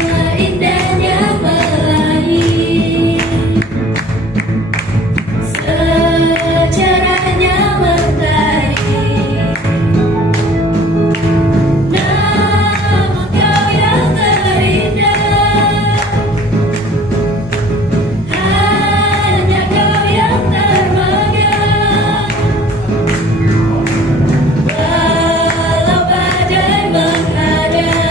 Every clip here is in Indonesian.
Seindahnya pelangi, secerahnya mentari, namun kau yang terindah, hanya kau yang termegang. Walau badai menghadang,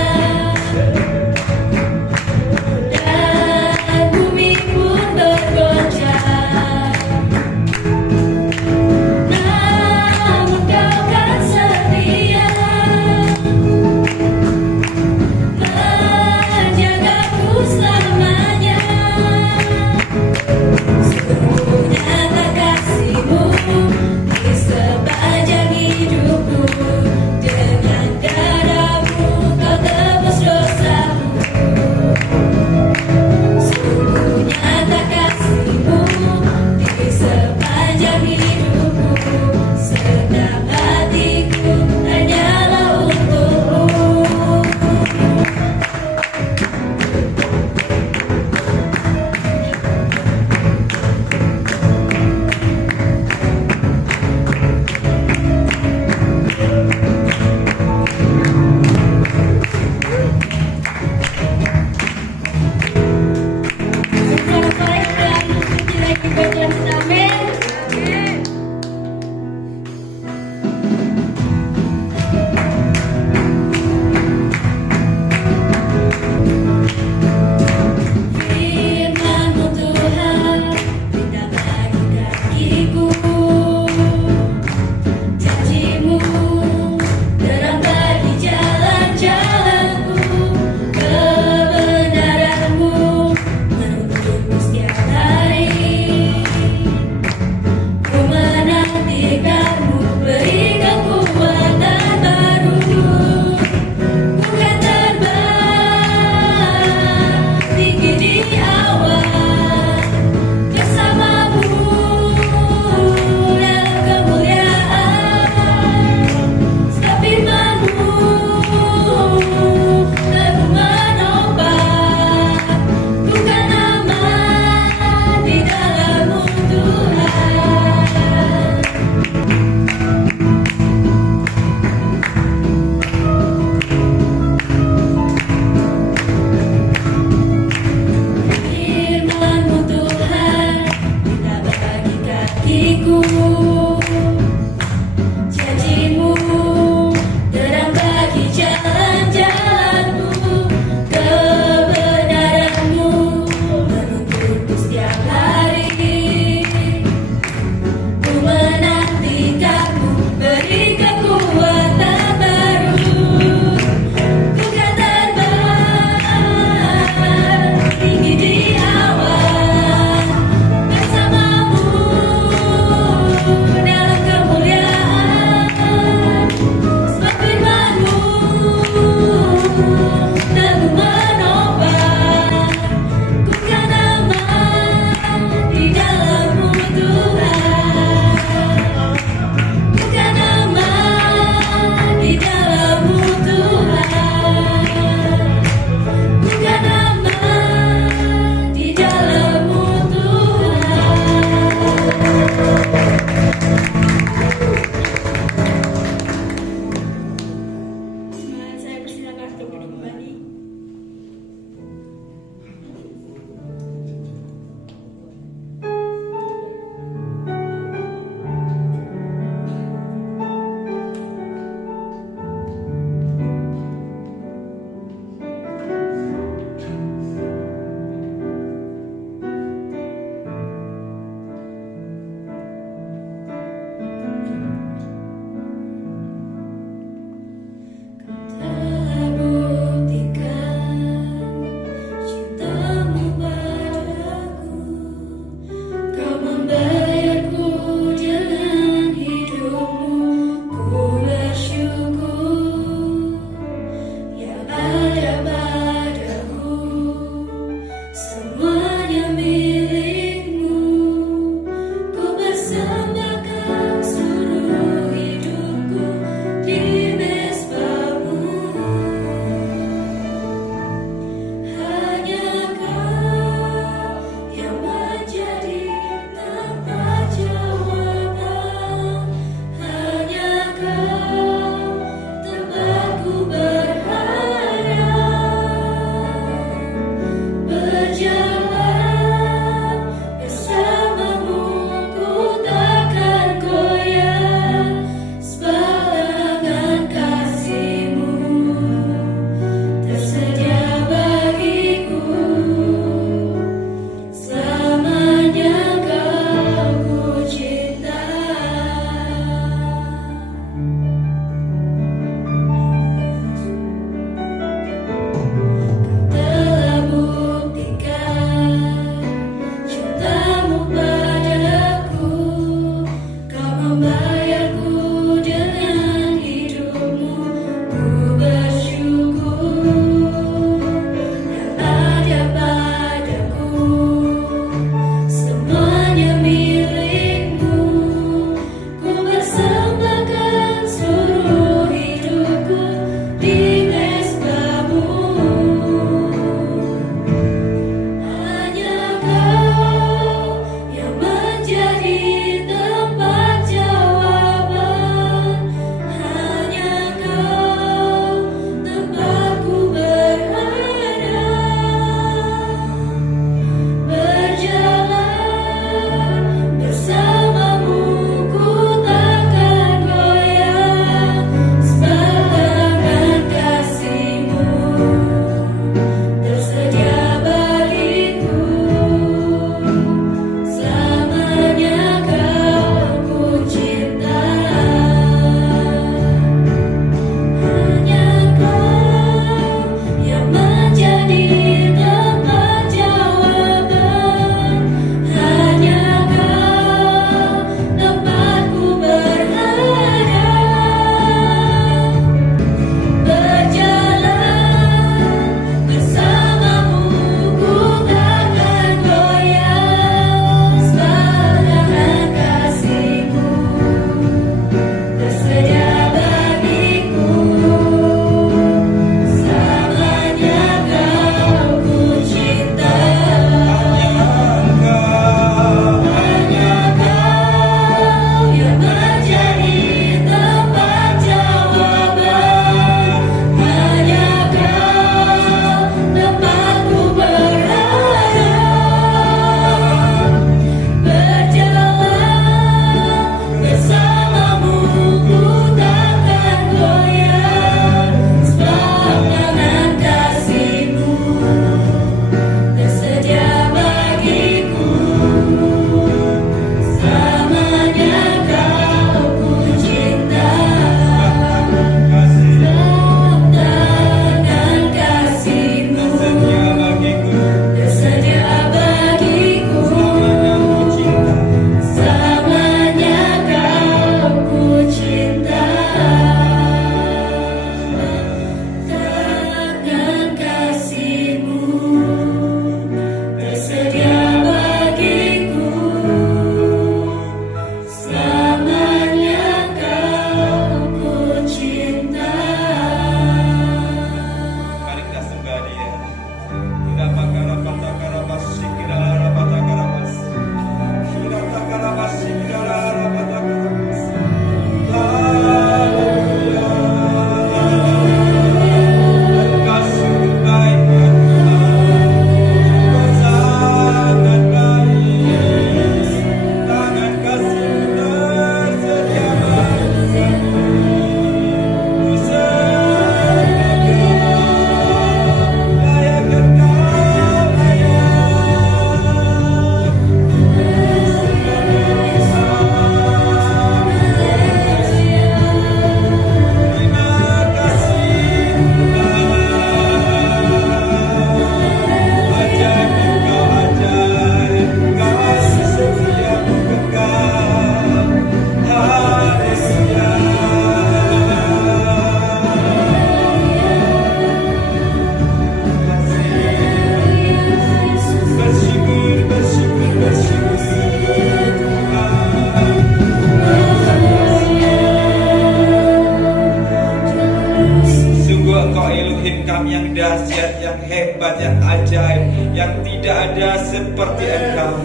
Elohim kami yang dahsyat, yang hebat, yang ajaib, yang tidak ada seperti Engkau.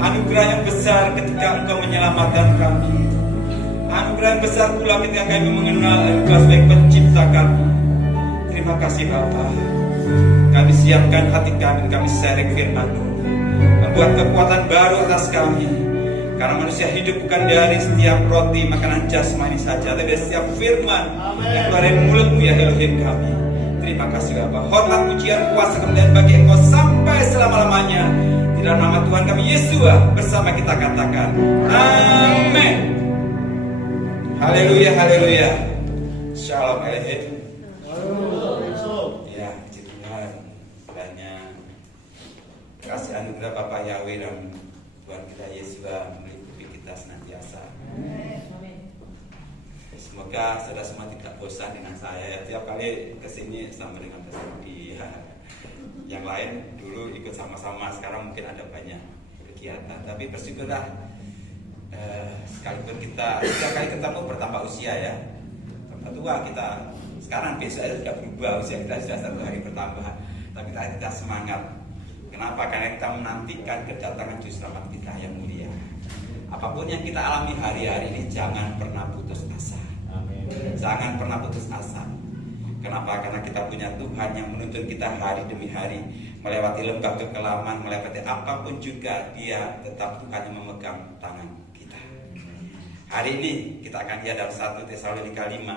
Anugerah yang besar ketika Engkau menyelamatkan kami. Anugerah yang besar pula ketika kami mengenal Engkau sebagai pencipta kami. Terima kasih Bapa. Kami siapkan hati kami sharing firman-Mu, membuat kekuatan baru atas kami. Karena manusia hidup bukan dari setiap roti makanan jasmani saja, tapi dari setiap firman yang keluar dari mulut-Mu ya Elohim kami. Terima kasih Bapa. Hormat, pujian, kuasa, kemuliaan bagi Engkau sampai selama-lamanya. Di dalam nama Tuhan kami Yesus bersama kita katakan amin. Haleluya, haleluya. Shalom Elohim. Ya, puji Tuhan. Banyak kasih anugerah Bapak Yahweh dan Tuhan kita Yesus meliputi kita senantiasa. Semoga saudara semua tidak bosan dengan saya. Tiap kali kesini sama dengan kesini. Yang lain dulu ikut sama-sama, sekarang mungkin ada banyak kegiatan. Tapi bersyukurlah, sekalipun kita setiap kali ketemu bertambah usia ya. Tambah tua kita. Sekarang besok sudah berubah, usia kita sudah 1 hari bertambah. Tapi kita semangat. Kenapa? Karena kita menantikan kedatangan Juru Selamat kita yang mulia. Apapun yang kita alami hari-hari ini, jangan pernah putus asa. Amin. Jangan pernah putus asa. Kenapa? Karena kita punya Tuhan yang menuntun kita hari demi hari, melewati lembah kekelaman, melewati apapun juga, Dia tetap Tuhan yang memegang tangan kita. Hari ini kita akan lihat dalam 1 Tesalonika 5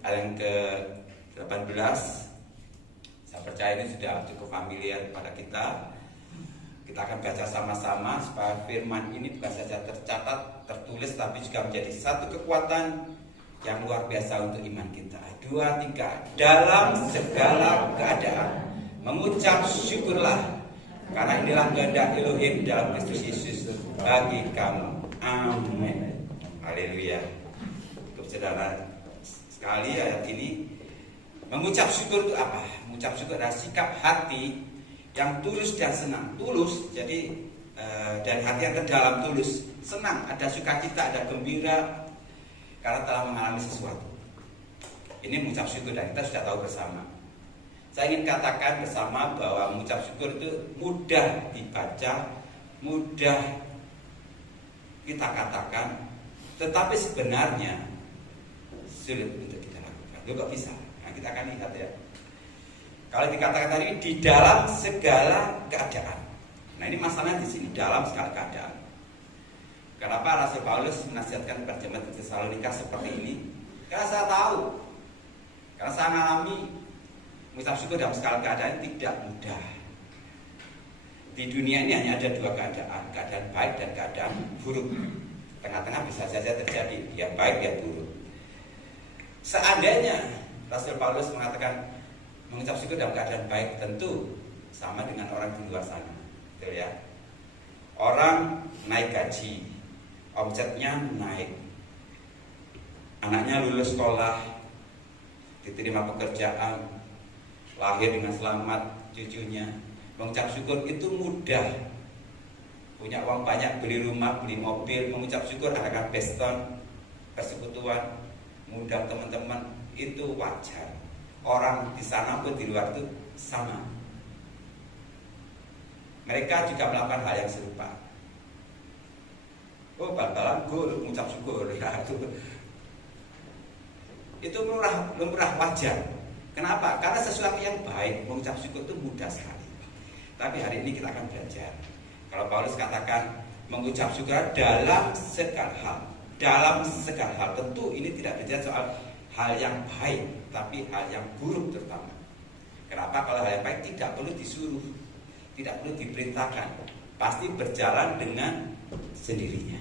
ayat yang ke-18. Saya percaya ini sudah cukup familiar pada kita. Kita akan baca sama-sama supaya firman ini bukan saja tercatat, tertulis, tapi juga menjadi satu kekuatan yang luar biasa untuk iman kita. 2, 3. Dalam segala keadaan mengucap syukurlah, karena inilah kehendak Elohim dalam Kristus Yesus bagi kamu. Amin. Haleluya. Untuk saudara sekali, ayat ini mengucap syukur itu apa? Mengucap syukur adalah sikap hati yang tulus dan senang. Tulus, jadi dari hati yang terdalam tulus, senang, ada sukacita, ada gembira karena telah mengalami sesuatu. Ini mengucap syukur dan kita sudah tahu bersama. Saya ingin katakan bersama bahwa mengucap syukur itu mudah dibaca, mudah kita katakan, tetapi sebenarnya sulit untuk kita lakukan. Loh, kok bisa? Nah, kita akan lihat ya. Kalau dikatakan tadi di dalam segala keadaan. Nah, ini masalahnya di sini, dalam segala keadaan. Kenapa Rasul Paulus menasihatkan kepada jemaat Tesalonika seperti ini? Karena saya tahu, karena saya mengalami mengucap syukur dalam segala keadaan tidak mudah. Di dunia ini hanya ada 2 keadaan, keadaan baik dan keadaan buruk. Tengah-tengah bisa saja terjadi, ya baik ya buruk. Seandainya Rasul Paulus mengatakan mengucap syukur dalam keadaan baik, tentu sama dengan orang di luar sana, betul ya? Orang naik gaji, omsetnya naik, anaknya lulus sekolah, diterima pekerjaan, lahir dengan selamat cucunya. Mengucap syukur itu mudah. Punya uang banyak, beli rumah, beli mobil, mengucap syukur, adakan peston, persekutuan, mengundang teman-teman, itu wajar. Orang di sana pun di luar itu sama. Mereka juga melakukan hal yang serupa. Oh, bal-balan gue mengucap syukur ya, itu lumrah wajar. Kenapa? Karena sesuatu yang baik, mengucap syukur itu mudah sekali. Tapi hari ini kita akan belajar. Kalau Paulus katakan mengucap syukur dalam segala hal, dalam segala hal, tentu ini tidak bicara soal hal yang baik, tapi hal yang buruk terutama. Kenapa? Kalau hal yang baik tidak perlu disuruh, tidak perlu diperintahkan, pasti berjalan dengan sendirinya.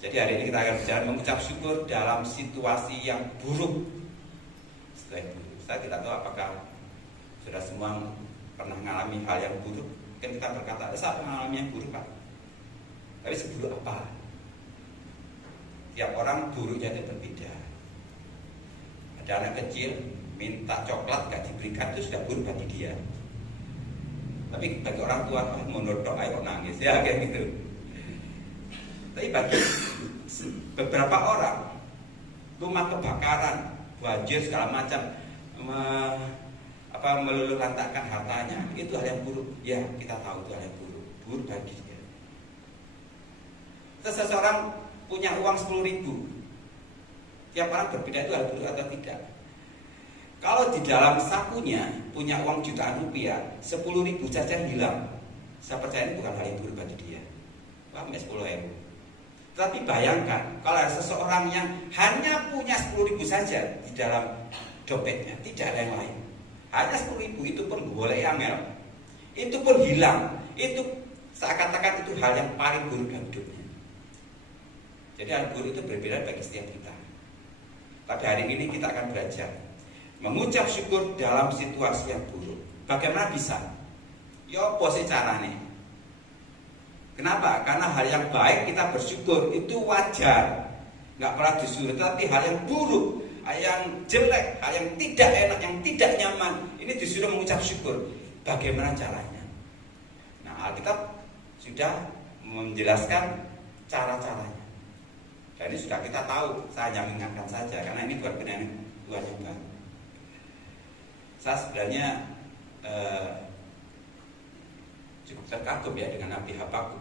Jadi hari ini kita akan bicara mengucap syukur dalam situasi yang buruk. Setelah itu, saya tidak tahu apakah sudah semua pernah mengalami hal yang buruk. Kan kita berkata, saya mengalami yang buruk Pak. Tapi seburuk apa? Tiap orang buruknya itu berbeda. Ada anak kecil minta coklat gak diberikan, itu sudah buruk bagi dia. Tapi bagi orang tua, menurut doa ayo nangis ya kayak gitu. Tapi bagi beberapa orang, rumah kebakaran, banjir segala macam, meluluh lantakkan hartanya, itu hal yang buruk. Ya, kita tahu itu hal yang buruk bagi dia. Seseorang punya uang 10.000, tiap orang berbeda itu hal buruk atau tidak. Kalau di dalam sakunya punya uang jutaan rupiah, 10.000 saja hilang, saya percaya ini bukan hal yang buruk bagi dia. Wah, 10.000. Tapi bayangkan kalau ada seseorang yang hanya punya 10.000 saja di dalam dompetnya, tidak ada yang lain. Hanya 10.000, itu pun boleh angel, itu pun hilang. Itu saya katakan itu hal yang paling buruk dalam hidupnya. Jadi hal buruk itu berbeda bagi setiap kita. Tapi hari ini kita akan belajar mengucap syukur dalam situasi yang buruk. Bagaimana bisa? Ya apa sih caranya? Kenapa? Karena hal yang baik kita bersyukur itu wajar, nggak pernah disuruh. Tapi hal yang buruk, hal yang jelek, hal yang tidak enak, yang tidak nyaman, ini disuruh mengucap syukur. Bagaimana caranya? Nah, Alkitab sudah menjelaskan cara-caranya. Dan ini sudah kita tahu. Saya hanya mengingatkan saja karena ini bukan benar Tuhan yang baru. Saya sebenarnya cukup terkagum ya dengan Nabi Habakuk.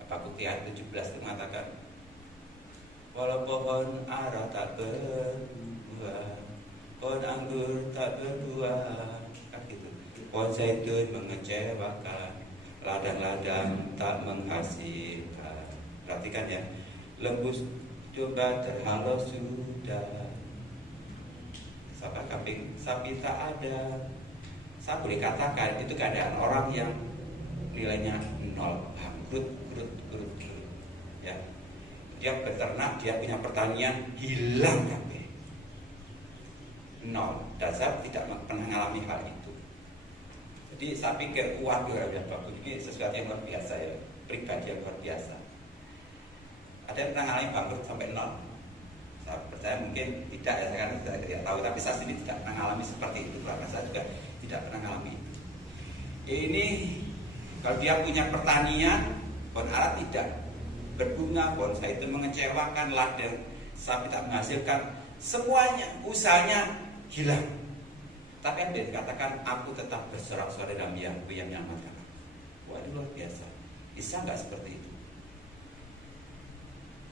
Habakuk ayat 17 itu mengatakan, walau pohon ara tak berbuah, pohon anggur tak berbuah, kan gitu. Pohon zaitun mengecewakan, ladang-ladang tak menghasilkan. Perhatikan ya, lembu domba terhalau sudah, kambing sapi tak ada. Saya boleh katakan itu keadaan orang yang nilainya 0, bangkrut, ya. Dia beternak, dia punya pertanian, hilang kabeh, 0. Dan saya tidak pernah mengalami hal itu. Jadi saya pikir waduh ya bagus, ini sesuatu yang luar biasa ya, pribadi yang luar biasa. Ada yang pernah mengalami bangkrut sampai 0? Saya percaya mungkin tidak ya, saya kan tidak tahu. Tapi saya sendiri tidak pernah mengalami seperti itu, karena saya juga tidak pernah mengalami itu. Ini kalau dia punya pertanian, pohon ara tidak berbunga, pohon zaitun mengecewakan, ladang sapi tak menghasilkan, semuanya usahanya hilang. Tapi yang dia katakan, aku tetap bersorak-sorai dalam Yahweh yang menyelamatkan aku. Wah, itu luar biasa. Bisa nggak seperti itu?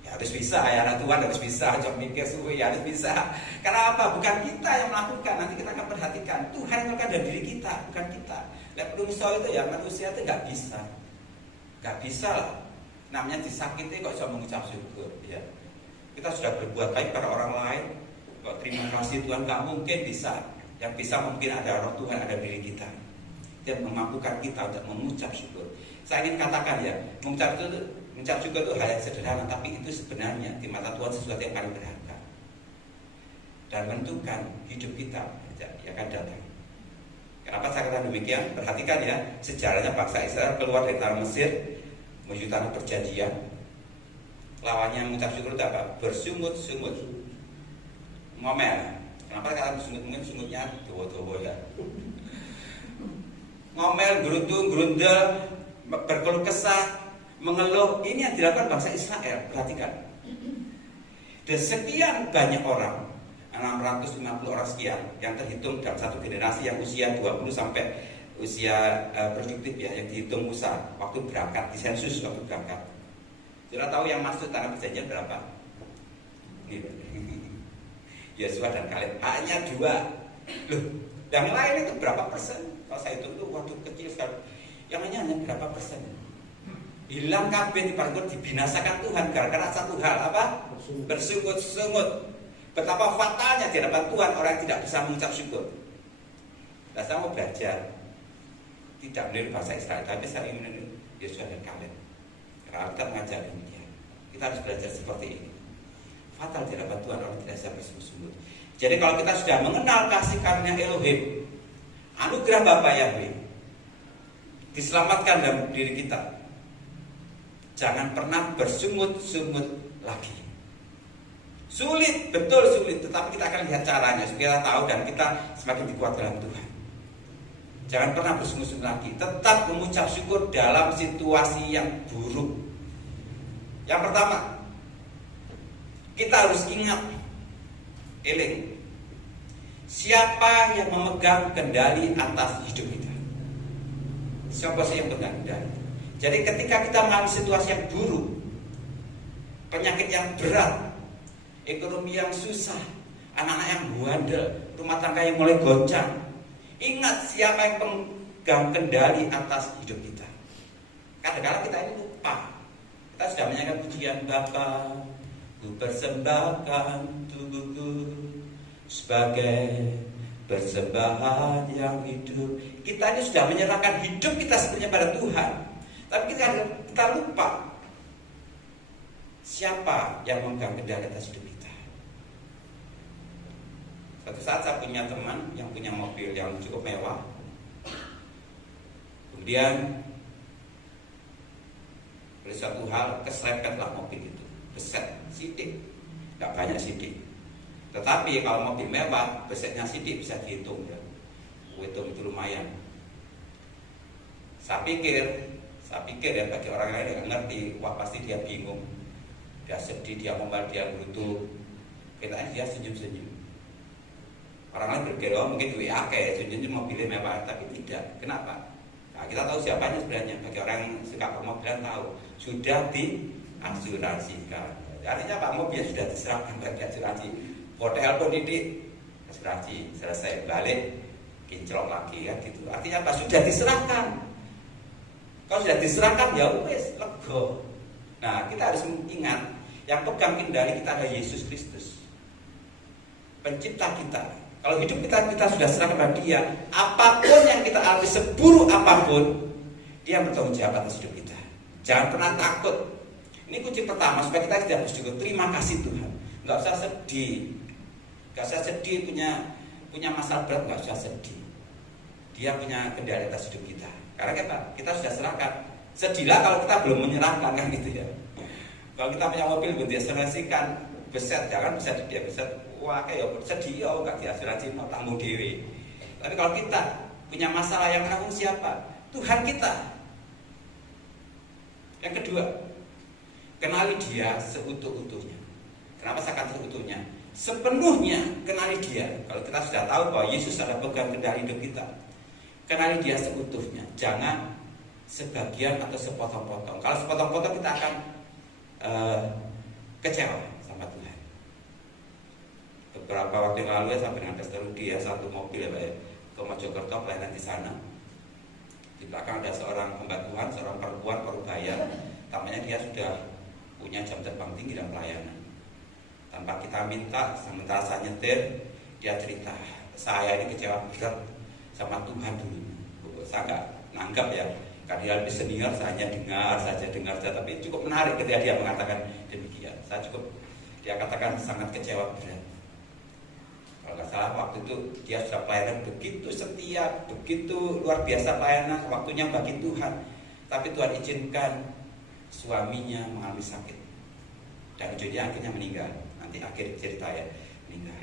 Ya harus bisa, ya anak Tuhan harus bisa. Jangan mikir suwe, ya harus bisa. Karena apa? Bukan kita yang melakukan. Nanti kita akan perhatikan Tuhan yang melakukan dari diri kita, bukan kita. Lihat manusia itu ya, manusia itu nggak bisa, nggak bisa lah. Namanya disakiti kok bisa mengucap syukur. Ya, kita sudah berbuat baik pada orang lain. Kok terima kasih Tuhan, nggak mungkin bisa. Yang bisa mungkin ada roh Tuhan, ada diri kita. Dia memampukan kita untuk mengucap syukur. Saya ingin katakan ya, mengucap syukur itu hal yang sederhana, tapi itu sebenarnya di mata Tuhan sesuatu yang paling berharga dan menentukan hidup kita yang akan datang. Kenapa saya katakan demikian? Perhatikan ya, sejarahnya bangsa Israel keluar dari tanah Mesir menuju tanah perjanjian. Lawannya mengucap syukur itu apa? Bersungut-sungut, ngomel. Kenapa kalian sungut? Mungkin sungutnya dowo-dowo ya. Ngomel, gerundel, berkeluh kesah, mengeluh. Ini yang dilakukan bangsa Israel. Perhatikan. Dan sekian banyak orang, 650 orang sekian, yang terhitung dalam satu generasi yang usia 20 sampai usia produktif ya, yang dihitung Musa waktu berangkat, di sensus waktu berangkat. Tidak tahu yang masuk tanah perjanjian berapa? Yosua dan Kaleb hanya 2. Loh, yang lain itu berapa persen? Kalau saya hitung itu waktu kecil sekali. Yang hanya berapa persen? Hilang kabeh, dibinasakan Tuhan gara-gara satu hal apa? Bersungut-sungut. Betapa fatalnya di hadapan Tuhan orang yang tidak bisa mengucap syukur. Nah, saya mau belajar tidak meniru bahasa Israel, tapi saya ingin meniru Yosua dan Kaleb. Karena kita mengajar demikian. Kita harus belajar seperti ini. Fatal di hadapan Tuhan orang tidak bisa bersungut-sungut. Jadi kalau kita sudah mengenal kasih karunia Elohim, anugerah Bapa Yahweh, diselamatkan dalam diri kita, jangan pernah bersungut-sungut lagi. Sulit, betul sulit, tetapi kita akan lihat caranya supaya kita tahu dan kita semakin dikuatkan dalam Tuhan. Jangan pernah bersungut-sungut lagi. Tetap mengucap syukur dalam situasi yang buruk. Yang pertama, kita harus ingat, eling, Siapa yang memegang kendali atas hidup kita? Siapa sih yang memegang kendali? Jadi ketika kita mengalami situasi yang buruk, penyakit yang berat, ekonomi yang susah, anak-anak yang bandel, rumah tangga yang mulai goncang, ingat siapa yang pemegang kendali atas hidup kita. Kadang-kadang kita ini lupa. Kita sudah menyanyikan pujian Bapa, ku persembahkan tubuhku sebagai persembahan yang hidup. Kita ini sudah menyerahkan hidup kita sepenuhnya pada Tuhan. Tapi kita lupa siapa yang memegang kendali atas hidup kita. Suatu saat saya punya teman yang punya mobil yang cukup mewah. Kemudian oleh suatu hal keserempetlah mobil itu, beset sidik, nggak banyak sidik. Tetapi kalau mobil mewah, besetnya sidik bisa dihitung ya. Hitung itu lumayan. Saya pikir ya bagi orang lain yang ngerti, wah pasti dia bingung, dia sedih, dia ngomel, dia butuh. Kita dia senyum-senyum. Orang lain berpikir, oh mungkin WA kayak senyum mobilnya mewah, tapi tidak. Kenapa? Nah, kita tahu siapanya sebenarnya. Bagi orang yang suka pemobilan tahu, sudah diasuransikan. Artinya Pak mobilnya sudah diserahkan bagi asuransi. Hotel pun didik asuransi, selesai balik kinclok lagi ya gitu. Artinya apa? Sudah diserahkan. Kalau sudah diserahkan ya wes lego. Nah kita harus ingat yang pegang kendali kita adalah Yesus Kristus, pencipta kita. Kalau hidup kita sudah serahkan kepada Dia, apapun yang kita alami, seburuk apapun, Dia bertanggung jawab atas hidup kita. Jangan pernah takut. Ini kunci pertama supaya kita tidak bersyukur. Terima kasih Tuhan. Nggak usah sedih. Nggak usah sedih punya masalah berat, nggak usah sedih. Dia punya kendali atas hidup kita. Karena kita sudah serahkan. Sedihlah kalau kita belum menyerahkan kan gitu ya. Kalau kita punya mobil belum diasuransikan, beset, jangan bisa dia beset. Wah kayak sedih ya, nggak diasuransi mau tanggung dewi. Tapi kalau kita punya masalah yang menanggung siapa? Tuhan kita. Yang kedua, kenali Dia seutuh-utuhnya. Kenapa saya katakan seutuhnya? Sepenuhnya kenali Dia. Kalau kita sudah tahu bahwa Yesus adalah pegang kendali hidup kita, kenali Dia seutuhnya. Jangan sebagian atau sepotong-potong. Kalau sepotong-potong kita akan kecewa sama Tuhan. Beberapa waktu yang lalu ya sampai dengan Pastor Rudi ya, satu mobil ya Pak ya, ke Mojokerto pelayanan di sana. Di belakang ada seorang hamba Tuhan, seorang perempuan Parubaya. Tampaknya dia sudah punya jam terbang tinggi dalam pelayanan. Tanpa kita minta, sementara saya nyetir, dia cerita, saya ini kecewa berat sama Tuhan dulu. Saya nggak nanggap ya, karena dia lebih senior, saya hanya dengar saja, tapi cukup menarik ketika dia mengatakan demikian. Dia katakan sangat kecewa berat. Kalau nggak salah waktu itu dia sudah pelayanan begitu setia, begitu luar biasa pelayanan, waktunya bagi Tuhan. Tapi Tuhan izinkan suaminya mengalami sakit dan dia akhirnya meninggal. Nanti akhir cerita ya, meninggal.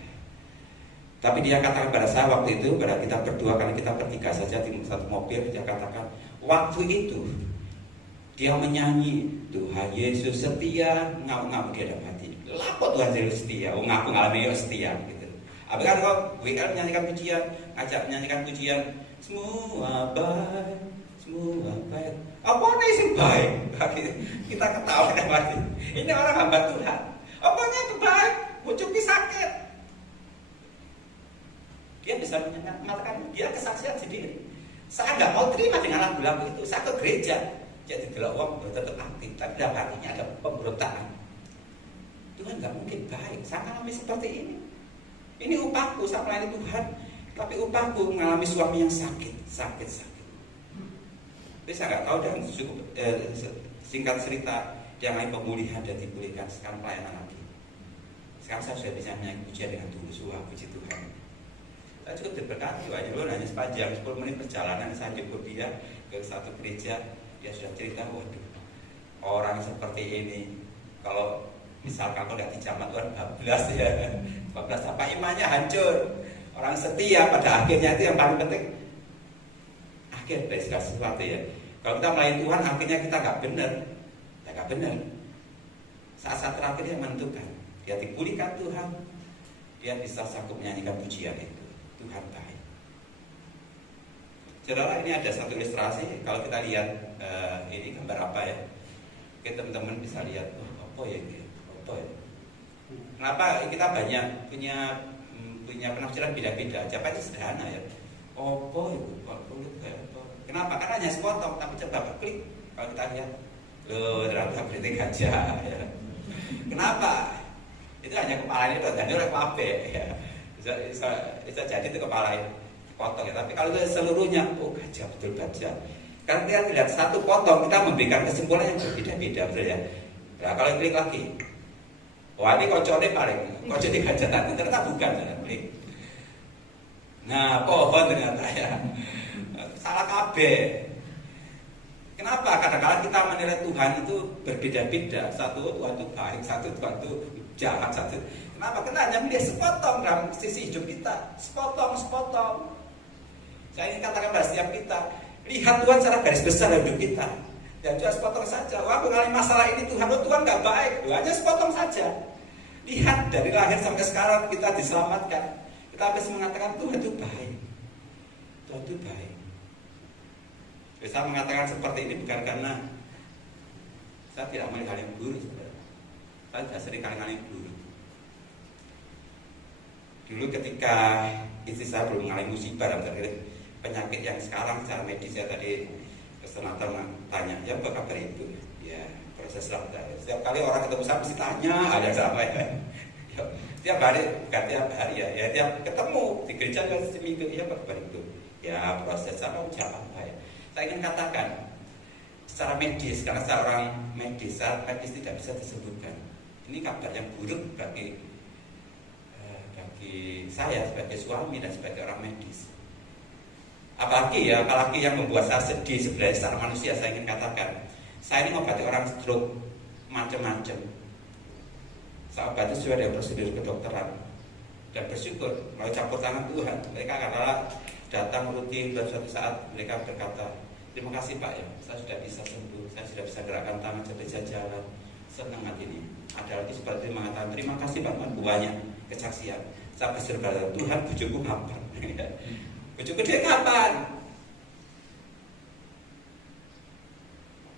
Tapi dia katakan pada saya waktu itu, pada kita berdua, karena kita bertiga saja di satu mobil, dia katakan waktu itu dia menyanyi Tuhan Yesus setia, ngaku dia dalam hati. Lapor Tuhan Yesus setia, ngaku ngalami setia gitu. Apa kan kok WL menyanyikan pujian, ngajak menyanyikan pujian, semua baik, semua baik. Apa sih baik? Kita ketawa kan. Ini orang hamba Tuhan. Apanya itu baik? Bujuki sakit. Dia bisa mengatakan dia kesaksian sendiri. Saya nggak mau terima dengan lagu-lagu itu. Saya ke gereja, jadi gelap uang tetap aktif, tapi dalam hatinya ada pemberontakan. Tuhan nggak mungkin baik. Saya alami seperti ini. Ini upahku, saya melayani Tuhan, tapi upahku mengalami suami yang sakit. Tapi saya nggak tahu dan cukup singkat cerita, dia lain pemulihan dan dipulihkan, sekarang pelayanan lagi. Sekarang saya sudah bisa menyanyi pujian dengan tulus, wah puji Tuhan. Saya cukup diberkati, wah dulu hanya sepanjang 10 menit perjalanan saya jemput dia ke satu gereja, dia sudah cerita, waduh orang seperti ini, kalau misalkan kalau nggak dijamat Tuhan bablas ya, bablas apa imannya hancur. Orang setia pada akhirnya itu yang paling penting. Akhir dari segala sesuatu ya. Kalau kita melayani Tuhan akhirnya kita nggak benar, ya nggak benar. Saat-saat terakhir yang menentukan, dia dipulihkan Tuhan, dia bisa sanggup menyanyikan pujian itu. Tuhan baik. Saudara, ini ada satu ilustrasi. Kalau kita lihat ini gambar apa ya? Oke, teman-teman bisa lihat. Apa ya ini? Apa ya? Kenapa kita banyak punya penafsiran beda-beda? Siapa itu sederhana ya? Apa itu? Kenapa? Karena hanya sepotong. Tapi coba klik. Kalau kita lihat, loh ternyata berarti gajah. Ya. Kenapa? Itu hanya kepalanya dan ini oleh pabe. Ya. Bisa jadi itu kepala potong ya. Tapi kalau itu seluruhnya, oh gajah, betul gajah. Karena kita lihat satu potong, kita memberikan kesimpulan yang berbeda-beda, betul ya. Nah kalau klik lagi, wah ini kocornya paling, kocor di gajah tadi ternyata bukan, klik. Nah pohon ternyata ya, salah KB. Kenapa? Kadang-kadang kita menilai Tuhan itu berbeda-beda. Satu Tuhan itu baik, satu Tuhan itu jahat, satu. Kenapa? Kita hanya melihat sepotong dalam sisi hidup kita, sepotong. Saya ingin katakan pada setiap kita, lihat Tuhan secara garis besar dalam hidup kita. Dan juga sepotong saja. Wah, mengalami masalah ini Tuhan nggak baik. Hanya sepotong saja. Lihat dari lahir sampai sekarang kita diselamatkan. Kita harus mengatakan Tuhan itu baik. Tuhan itu baik. Saya mengatakan seperti ini bukan karena saya tidak melihat yang buruk. Saya tidak sering kali-kali buruk. Dulu ketika istri saya belum mengalami musibah dan penyakit yang sekarang secara medis, saya tadi kesenatan tanya, ya apa kabar itu? Ya proses lancar. Setiap kali orang ketemu saya mesti tanya, ada apa ya? Tiap hari, bukan tiap hari ya tiap ketemu di gereja kan seminggu, ya apa kabar itu? Ya proses apa ucap apa ya? Saya ingin katakan secara medis, karena saya orang medis, secara medis tidak bisa disebutkan. Ini kabar yang buruk bagi saya sebagai suami dan sebagai orang medis. Apalagi yang membuat saya sedih sebenarnya secara manusia, saya ingin katakan, saya ini ngobati orang stroke macam-macam. Saya obati sesuai dengan prosedur kedokteran dan bersyukur melalui campur tangan Tuhan. Mereka adalah datang rutin dan suatu saat mereka berkata, terima kasih Pak ya, saya sudah bisa sembuh, saya sudah bisa gerakan tangan, sudah bisa jalan. Senang hati ini. Ada lagi seperti mengatakan terima kasih Pak, banyak kesaksian. Saya bersyukur pada Tuhan, bujuku kapan? Bujuku dia kapan?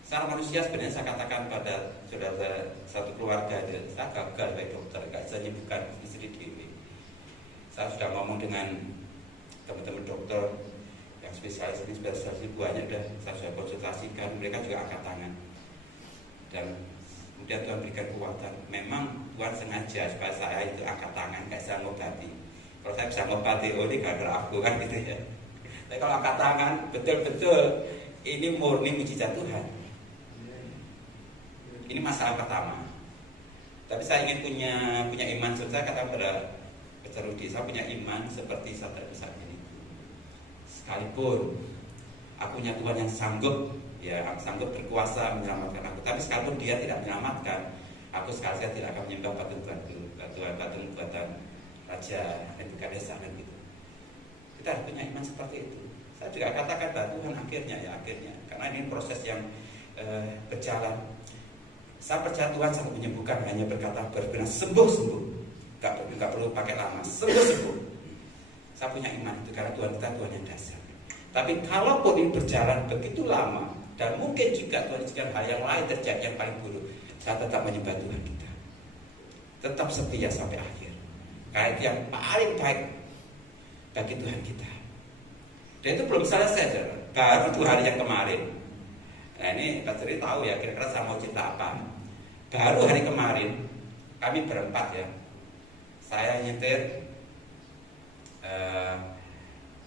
Secara manusia sebenarnya saya katakan pada saudara satu keluarga, saya gagal sebagai dokter, gak bisa menyembuhkan istri dewi. Saya sudah ngomong dengan teman-teman dokter yang spesialis banyak, dan saya sudah konsultasikan, mereka juga angkat tangan. Dan kemudian Tuhan berikan kekuatan. Memang Tuhan sengaja supaya saya itu angkat tangan, gak bisa ngobati. Kalau saya bisa ngobati, oh ini gara-gara aku kan gitu ya. Tapi kalau angkat tangan, betul-betul ini murni mujizat Tuhan. Ini masalah pertama. Tapi saya ingin punya iman. Saya katakan pada Pastor Rudi, saya punya iman seperti Sadrak Mesak ini. Sekalipun aku punya Tuhan yang sanggup sanggup berkuasa menyelamatkan aku, tapi sekalipun dia tidak menyelamatkan aku, sekali saya tidak akan menyembah patung buatan raja Nebukadnezar dan gitu. Kita harus punya iman seperti itu. Saya juga katakan bahwa Tuhan akhirnya, karena ini proses yang berjalan. Saya percaya Tuhan sangat menyembuhkan, hanya berkata berbenah sembuh, nggak perlu pakai lama, sembuh. Saya punya iman itu karena Tuhan kita Tuhan yang dasar. Tapi kalaupun ini berjalan begitu lama, dan mungkin juga Tuhan izinkan hal yang lain terjadi yang paling buruk, saya tetap menyembah Tuhan kita, tetap setia sampai akhir. Karena itu yang paling baik bagi Tuhan kita. Dan itu belum selesai, baru 2 hari yang kemarin. Nah ini Pak Sri tahu ya kira-kira saya mau cerita apa. Baru hari kemarin kami berempat ya, saya nyetir,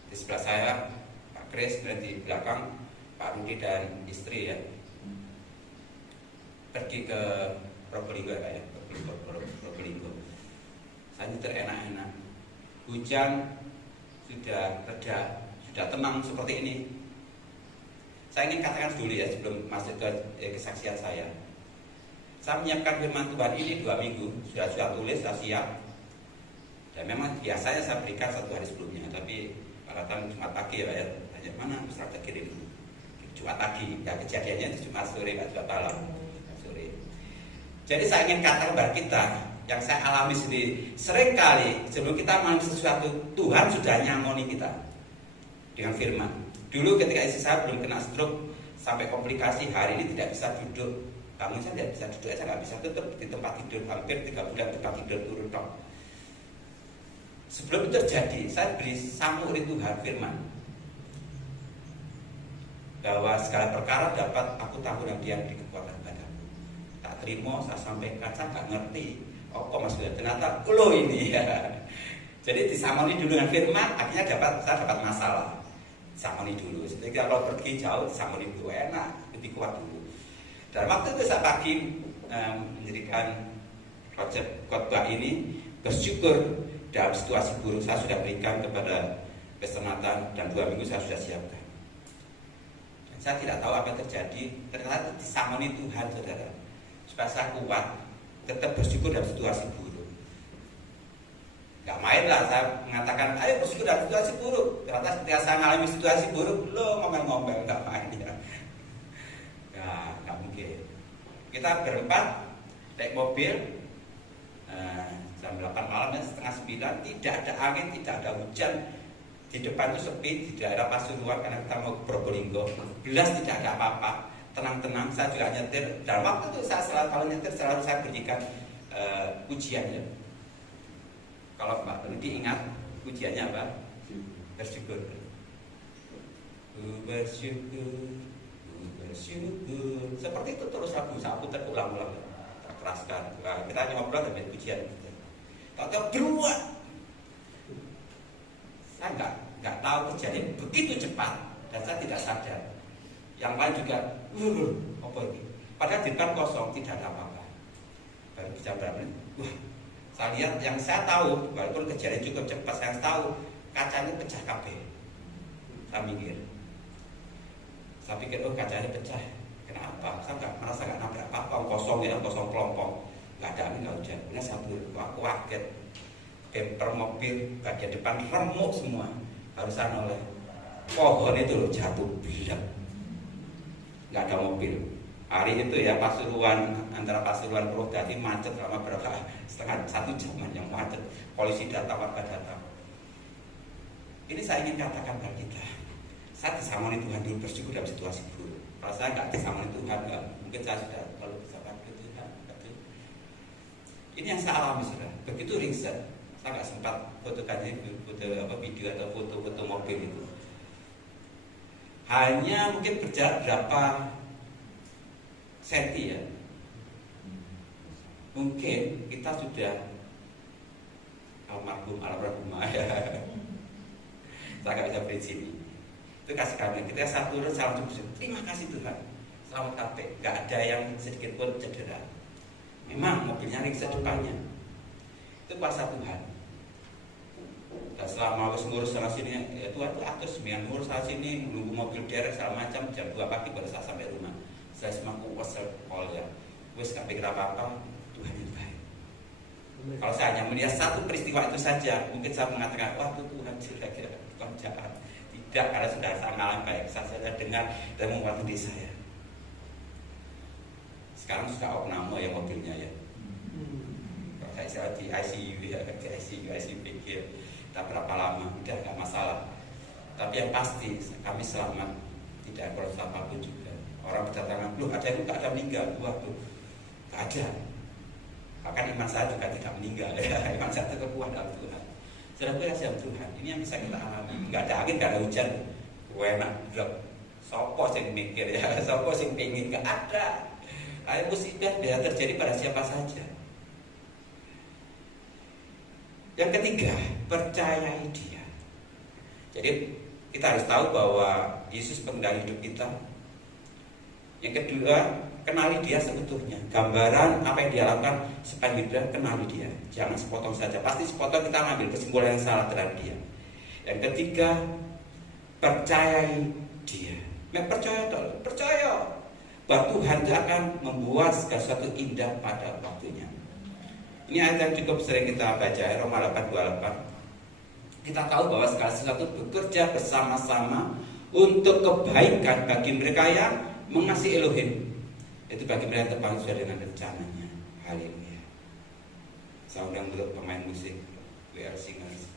di sebelah saya Pak Kris, dan di belakang Pak Rudi dan istri ya, pergi ke Probolinggo ya, Probolinggo. Saya nyetir enak-enak, hujan sudah reda, sudah tenang seperti ini. Saya ingin katakan dulu ya sebelum masuk ke kesaksian saya. Saya menyiapkan firman Tuhan ini 2 minggu, sudah tulis, sudah siap. Dan memang biasanya saya berikan 1 hari sebelumnya, tapi pada Jumat pagi ya Pak ya, tanya mana bisa kirim Jumat pagi, ya kejadiannya itu Jumat sore, Jumat malam sore. Jadi saya ingin katakan kepada kita, yang saya alami sendiri. Seringkali sebelum kita mengalami sesuatu, Tuhan sudah nyamoni kita dengan firman. Dulu ketika istri saya belum kena stroke sampai komplikasi, hari ini tidak bisa duduk, bangun saya tidak bisa duduk, saya nggak bisa tetap di tempat tidur hampir 3 bulan tempat tidur turun tok. Sebelum itu terjadi, saya beri samuri Tuhan firman bahwa segala perkara dapat aku tanggung dengan Dia di kekuatan badanku. Tak terima, saya sampaikan, saya nggak ngerti. Oh kok Mas William, ternyata lo ini ya. Jadi disamoni dulu dengan firman, akhirnya saya dapat masalah. Samoni dulu. Jadi kalau pergi jauh, samoni dulu enak, lebih kuat dulu. Dan waktu itu saya pagi mendirikan konsep khotbah ini, bersyukur dalam situasi buruk saya sudah berikan kepada keselamatan dan 2 minggu saya sudah siapkan. Dan saya tidak tahu apa yang terjadi, ternyata disamoni Tuhan, saudara, supaya saya kuat, tetap bersyukur dalam situasi buruk. Gak main lah saya mengatakan ayo bersyukur dalam situasi buruk. Ternyata ketika saya mengalami situasi buruk, lo ngomel-ngomel, gak main ya. Gak mungkin. Kita berempat naik mobil jam 8 malam ya, setengah 9, tidak ada angin, tidak ada hujan. Di depan itu sepi, di daerah Pasuruan karena kita mau ke Probolinggo. Belas tidak ada apa-apa, tenang-tenang. Saya juga nyetir. Dan waktu itu saya selalu kalau nyetir selalu saya berikan pujiannya. Kalau Mbak perlu diingat pujiannya apa? Bersyukur. Bersyukur, bersyukur. Seperti itu terus saya putar ulang-ulang, terkeraskan. Nah, kita hanya ngobrol dengan pujian. Tahu beruang. Saya nggak tahu kejadian begitu cepat dan saya tidak sadar. Yang lain juga, apa ini? Padahal di depan kosong tidak ada apa-apa. Baru bicara berapa menit, wah. Saya lihat yang saya tahu, walaupun kejadian cukup cepat, saya tahu kacanya pecah kabeh. Saya mikir, oh kacanya pecah. Kenapa? Saya merasa nggak nabrak apa-apa, kosong ya, kosong kelompok, nggak ada angin, nggak hujan. Kemudian aku kaget, bemper mobil bagian depan remuk semua, barusan oleh pohon itu loh jatuh bilang, nggak ada mobil. Hari itu ya Pasuruan, antara Pasuruan Purwodadi macet selama setengah 1 jam yang macet. Polisi datang, warga datang. Ini saya ingin katakan kepada kita, saya disamoni Tuhan dulu bersyukur dalam situasi buruk. Kalau saya nggak disamoni Tuhan, mungkin saya sudah kalau bisa pakai Tuhan. Ini yang saya alami sudah. Begitu riset, saya nggak sempat fotokan video atau foto-foto mobil itu. Hanya mungkin berjarak berapa senti ya, mungkin kita sudah almarhumah ya. Saya nggak bisa beri sini. Itu kasih kami. Kita satu turun salam bersyukur. Terima kasih Tuhan. Selamat kabeh. Nggak ada yang sedikit pun cedera. Memang mobilnya ringset depannya. Itu kuasa Tuhan. Dan selama ngurus sana sini, ya Tuhan itu atur sembilan ngurus sana sini, menunggu mobil derek segala macam. Jam 2 pagi baru saya sampai rumah. Saya semaku wasal ya, wes gak pikir apa-apa, Tuhan yang baik. Kalau saya hanya melihat satu peristiwa itu saja, mungkin saya mengatakan, wah itu Tuhan kira-kira Tuhan jahat. Tidak, karena sudah saya mengalami baik, saya dengar dan menguatkan diri saya. Sekarang sudah opname ya mobilnya ya. Kalau saya di ICU ya, di ICU pikir, tak berapa lama, udah gak masalah. Tapi yang pasti kami selamat, tidak ada apapun juga. Orang berdatangan, loh ada yang tak ada meninggal, waduh, tak ada. Bahkan iman saya juga tidak meninggal, ya. Iman saya tetap kuat dalam Tuhan. Sudah kasih Tuhan, ini yang bisa kita alami. Nggak ada angin, nggak ada hujan, enak, drop. Sopo sing mikir ya, sopo sing pingin, nggak ada. Kayak musibah bisa terjadi pada siapa saja. Yang ketiga, percayai Dia. Jadi kita harus tahu bahwa Yesus pengendali hidup kita. Yang kedua, kenali Dia seutuhnya. Gambaran apa yang Dia lakukan supaya kita kenali Dia. Jangan sepotong saja. Pasti sepotong kita ambil kesimpulan yang salah terhadap Dia. Yang ketiga, percayai Dia. Percaya bahwa Tuhan akan membuat segala sesuatu indah pada waktunya. Ini ayat yang cukup sering kita baca, Roma 8:28. Kita tahu bahwa segala sesuatu bekerja bersama-sama untuk kebaikan bagi mereka yang mengasihi Elohim, itu bagi mereka yang terpanggil sesuai dengan rencananya. Haleluya. Saya undang untuk pemain musik, we are singers.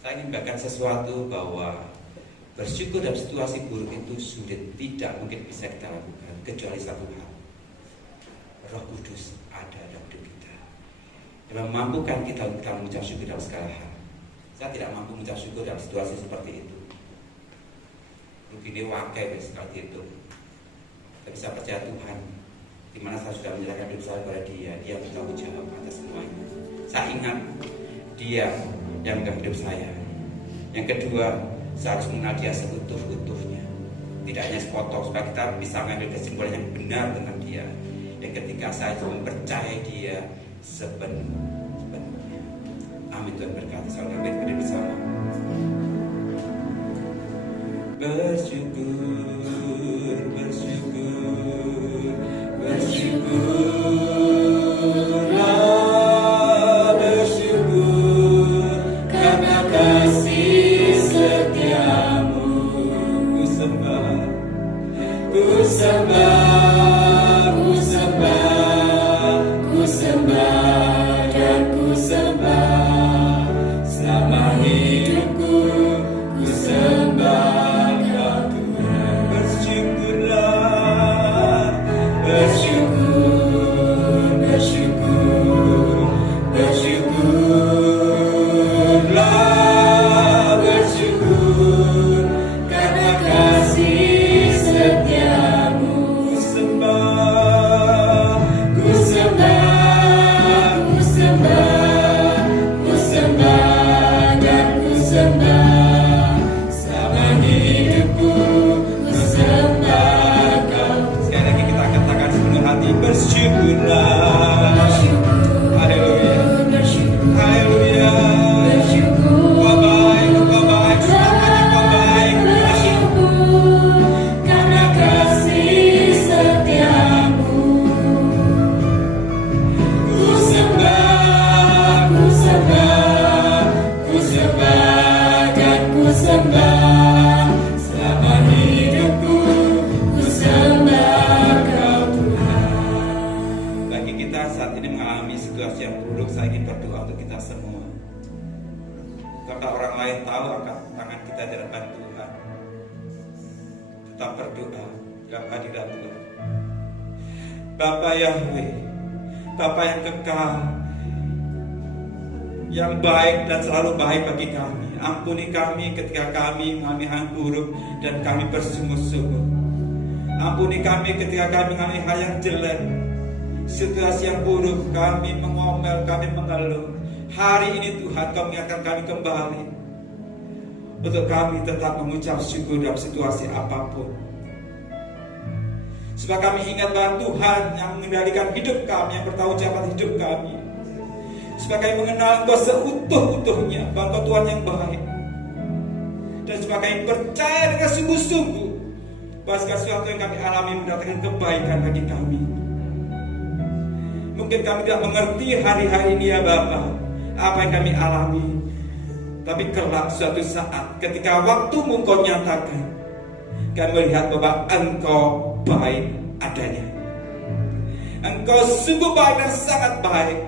Saya ingin bahkan sesuatu bahwa bersyukur dalam situasi buruk itu sulit, tidak mungkin bisa kita lakukan kecuali satu hal. Roh Kudus ada dalam hidup kita dan memampukan kita untuk mengucap syukur dalam segala hal. Saya tidak mampu mengucap syukur dalam situasi seperti itu. Rugi wakai seperti itu. Tapi saya percaya Tuhan, di mana saya sudah menyerahkan hidup saya kepada Dia, Dia bertanggung jawab atas semuanya. Saya ingat Dia yang menjaga hidup saya. Yang kedua, saya harus mengenal Dia seutuh-utuhnya, tidak hanya sepotong, supaya kita bisa mengambil kesimpulan yang benar tentang Dia. Dan ketika saya mempercayai Dia sepenuhnya. Amin. Tuhan berkati. Saya berdiri bersama. Bersyukur, bersyukur, bersyukurlah, bersyukur karena kasih setiamu. Ku sembah, ku sembah, ku sembah, ku sembah dan ku sembah selama hidupku. Ku sembah Kau Tuhan. Bersyukurlah, bersyukur, bersyukur, bersyukurlah, bersyukur karena kasih setiamu. Ku sembah, ku sembah, ku sembah, ku sembah dan ku sembah selama hidupku. Ku sembah Kau. Sekali lagi kita katakan sepenuh hati, bersyukurlah. Haleluya, haleluya. Kau baik, Kau baik, selamanya Kau baik. Bersyukur karena kasih setiamu. Ku sembah, Ku sembah, ku sembah dan ku sembah selama hidupku. Ku sembah Kau Tuhan. bagi kita saat ini mengalami situasi yang buruk, saya ingin berdoa untuk kita semua. Kalau orang lain tahu, angkat tangan kita di hadapan Tuhan. Tetap berdoa dalam hadirat Tuhan. Bapa Yahweh, Bapa yang kekal, yang baik dan selalu baik bagi kami. Ampuni kami ketika kami mengalami hal yang buruk dan kami bersungguh-sungguh. Ampuni kami ketika kami mengalami hal yang jelek, situasi yang buruk, kami mengomel, kami mengeluh. Hari ini Tuhan, Kau mengingatkan kami kembali untuk kami tetap mengucap syukur dalam situasi apapun. Sebab kami ingat bahwa Tuhan yang mengendalikan hidup kami, yang bertanggung jawab atas hidup kami. Sebab kami mengenal Engkau seutuh-utuhnya, bahwa Engkau Tuhan yang baik. Dan sebab kami percaya dengan sungguh-sungguh bahwa segala sesuatu yang kami alami mendatangkan kebaikan bagi kami. Mungkin kami tidak mengerti hari-hari ini ya Bapa, apa yang kami alami. Tapi kelak suatu saat ketika waktumu Engkau nyatakan, kami melihat bahwa Engkau baik adanya. Engkau sungguh baik dan sangat baik.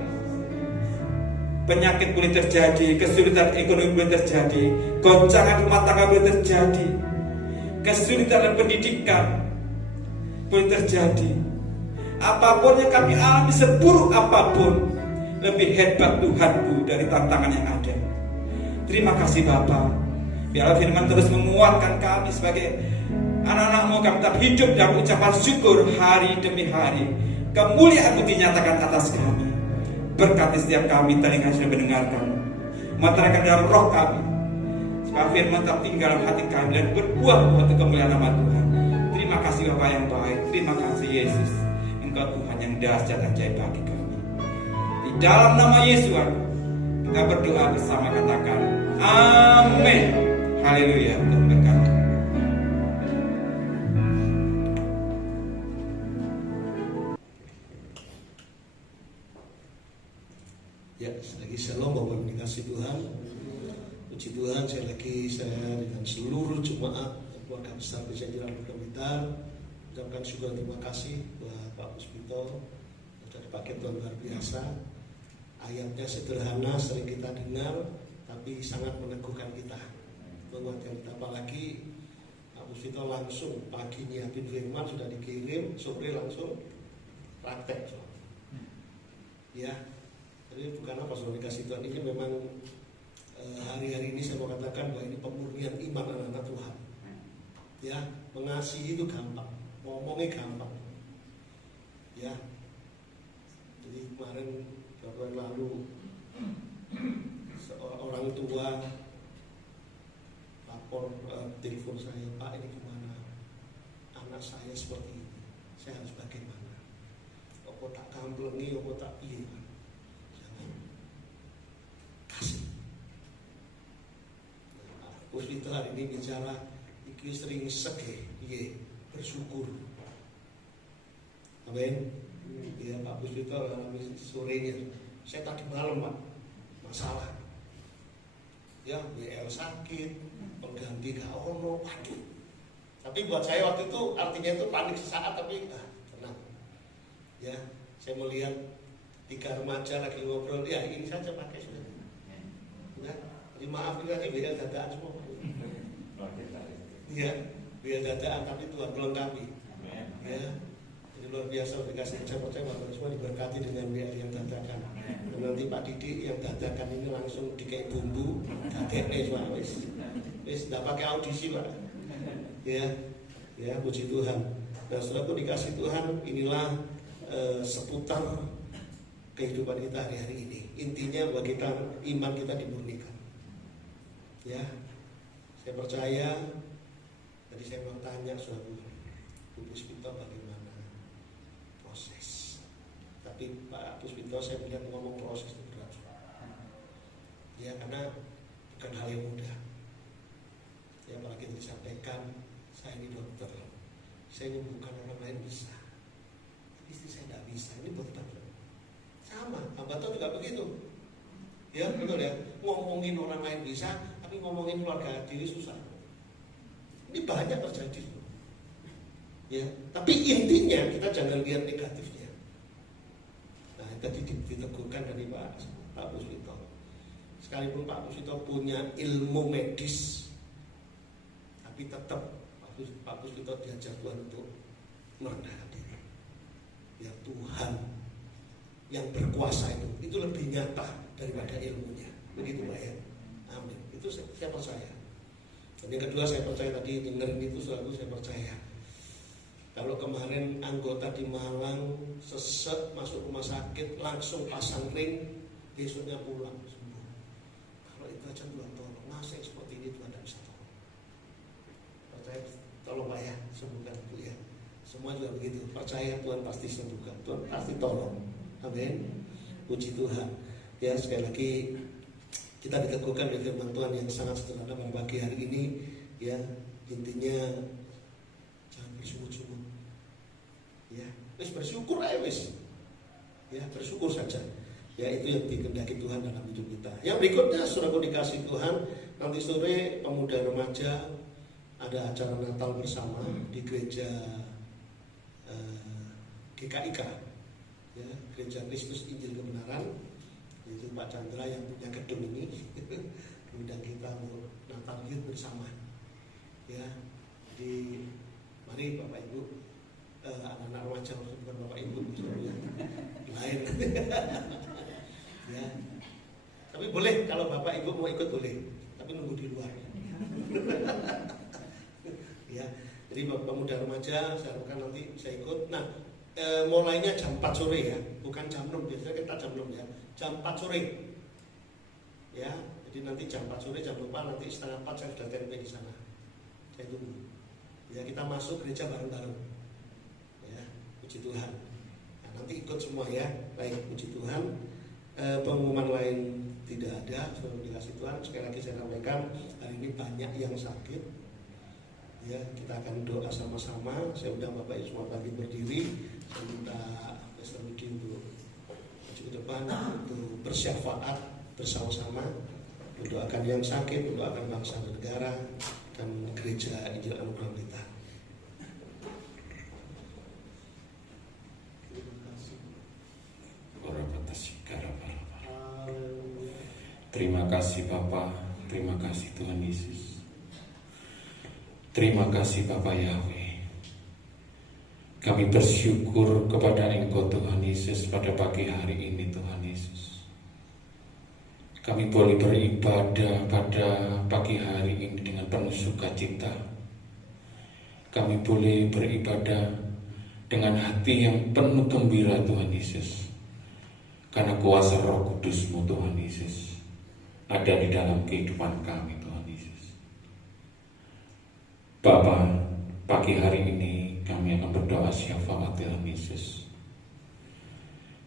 Penyakit boleh terjadi, kesulitan ekonomi boleh terjadi, goncangan rumah tangga boleh terjadi, kesulitan dalam pendidikan boleh terjadi. Apapun yang kami alami, seburuk apapun, lebih hebat Tuhanku dari tantangan yang ada. Terima kasih Bapa. Biarlah firman terus menguatkan kami sebagai anak-anak-Mu. Kami tetap hidup dalam ucapan syukur hari demi hari. Kemuliaan-Mu dinyatakan atas kami. Berkati setiap kami telinga yang sudah mendengarkan, meteraikan dalam roh kami, supaya firman tetap tinggal dalam hati kami dan berbuah untuk kemuliaan nama Tuhan. Terima kasih Bapa yang baik. Terima kasih Yesus, Engkau Tuhan yang dahsyat dan ajaib bagi kami. Di dalam nama Yesus kita berdoa bersama, katakan amin. Haleluya. Tuhan berkati. Ya, lagi shalom Bapak Ibu dikasih Tuhan. Puji Tuhan, saya dengan seluruh jemaat keluarga besar Gereja Jiran Blitar ucapkan syukur dan terima kasih buat Pak Puspito dari paket Tuhan luar biasa. Ayatnya sederhana, sering kita dengar, tapi sangat meneguhkan kita, menguatkan kita. Apalagi Pak Puspito langsung pagi nyiapin firman, sudah dikirim, sore langsung praktek. Ya, jadi bukan apa soal dikasih Tuhan ini memang hari-hari ini saya mau katakan bahwa ini pemurnian iman anak-anak Tuhan. Ya, mengasihi itu gampang, ngomongnya gampang. Ya, jadi kemarin beberapa yang lalu orang tua lapor telepon saya, Pak ini gimana? Anak saya seperti ini, saya harus bagaimana? Apa tak kamplengi, apa tak piye? Jangan kasih. Puspito hari ini bicara, iki sering sege, iya bersyukur. Amin. Ya Pak Puspito alami sorenya. Saya tadi malam Pak, masalah. Ya BL sakit, pengganti gak ono, waduh. Tapi buat saya waktu itu artinya itu panik sesaat, tapi tenang. Ya, saya melihat 3 remaja lagi ngobrol, ya ini saja pakai sudah. Ya, maaf ini lagi BL dadaan semua. Ya, BL dadaan tapi Tuhan melengkapi. Ya. Luar biasa dikasih, saya percaya bahwa semua diberkati dengan BL yang dadakan. Dan nanti Pak Didik yang dadakan ini langsung dikasih bumbu, dadeknya cuma wis tidak pakai audisi Pak. Ya puji Tuhan. Nah setelah dikasih Tuhan, inilah seputar kehidupan kita hari-hari ini. Intinya bahwa kita iman kita dimurnikan. Ya, saya percaya. Tadi saya mau tanya suatu Bu Puspito bagaimana proses. Tapi Pak Puspito saya melihat ngomong proses itu berat. Ya karena bukan hal yang mudah. Ya apalagi disampaikan saya ini dokter, saya menyembuhkan orang lain bisa, tapi istri saya tidak bisa. Ini betul. Sama, hamba Tuhan juga begitu. Ya betul ya. Ngomongin orang lain bisa, tapi ngomongin keluarga diri susah. Ini banyak terjadi. Ya, tapi intinya kita jangan lihat negatifnya. Nah, tadi diteguhkan dari Pak Puspito. Sekalipun Pak Puspito punya ilmu medis, tapi tetap Pak Puspito diajar Tuhan untuk merendahkan diri. Ya Tuhan yang berkuasa itu lebih nyata daripada ilmunya. Begitu Pak ya. Amin. Itu saya percaya. Dan yang kedua saya percaya tadi dengerin itu selalu saya percaya. Kalau kemarin anggota di Malang sesek masuk rumah sakit langsung pasang ring, besoknya pulang sembuh. Kalau itu aja Tuhan tolong. Masa seperti ini Tuhan tidak bisa tolong. Percaya tolong Pak ya, sembuhkan Bu ya. Semua juga begitu. Percaya Tuhan pasti sembuhkan, Tuhan pasti tolong. Amin. Puji Tuhan. Ya sekali lagi kita diteguhkan oleh firman Tuhan yang sangat sederhana pada pagi hari ini. Ya intinya jangan bersungut-sungut. Ya, wis bersyukur aja wis. Ya, bersyukur saja. Ya, itu yang dikehendaki Tuhan dalam hidup kita. Yang berikutnya, saudara dikasih Tuhan, nanti sore pemuda remaja ada acara Natal bersama di gereja GKIK. Ya, Gereja Kristus Injil Kebenaran. Itu Pak Chandra yang punya gedung ini. Undang kita untuk Natal Youth bersama. Ya, di mari Bapak Ibu, anak-anak remaja bukan Bapak Ibu ya, lain. Ya, tapi boleh kalau Bapak Ibu mau ikut boleh, tapi nunggu di luar. Ya, jadi pemuda remaja saya harapkan nanti bisa ikut. Nah, mulainya jam 4 sore ya, bukan jam 6 biasanya kita jam 6 ya, jam 4 sore. Ya, jadi nanti jam 4 sore, jam 4 nanti setengah 4 saya sudah TNP di sana. Saya tunggu. Ya kita masuk gereja bareng-bareng. Ya, puji Tuhan. Nah, nanti ikut semua ya. Baik, puji Tuhan. Pengumuman lain tidak ada, sudah dikasih Tuhan. Sekali lagi saya sampaikan, hari ini banyak yang sakit. Ya, kita akan doa sama-sama. Saya undang Bapak Ibu semua bagi berdiri. Saya minta Pastor Widi untuk maju ke depan untuk bersyafaat bersama-sama. Mendoakan yang sakit, mendoakan bangsa dan negara dan gereja Injil Anugerah kita. Terima kasih. kasih Bapa, terima kasih Tuhan Yesus. Terima kasih Bapa Yahweh. Kami bersyukur kepada Engkau Tuhan Yesus pada pagi hari ini Tuhan Yesus. Kami boleh beribadah pada pagi hari ini dengan penuh sukacita. Kami boleh beribadah dengan hati yang penuh gembira Tuhan Yesus. Karena kuasa Roh Kudus-Mu Tuhan Yesus ada di dalam kehidupan kami Tuhan Yesus. Bapa, pagi hari ini kami akan berdoa syafaat Tuhan Yesus.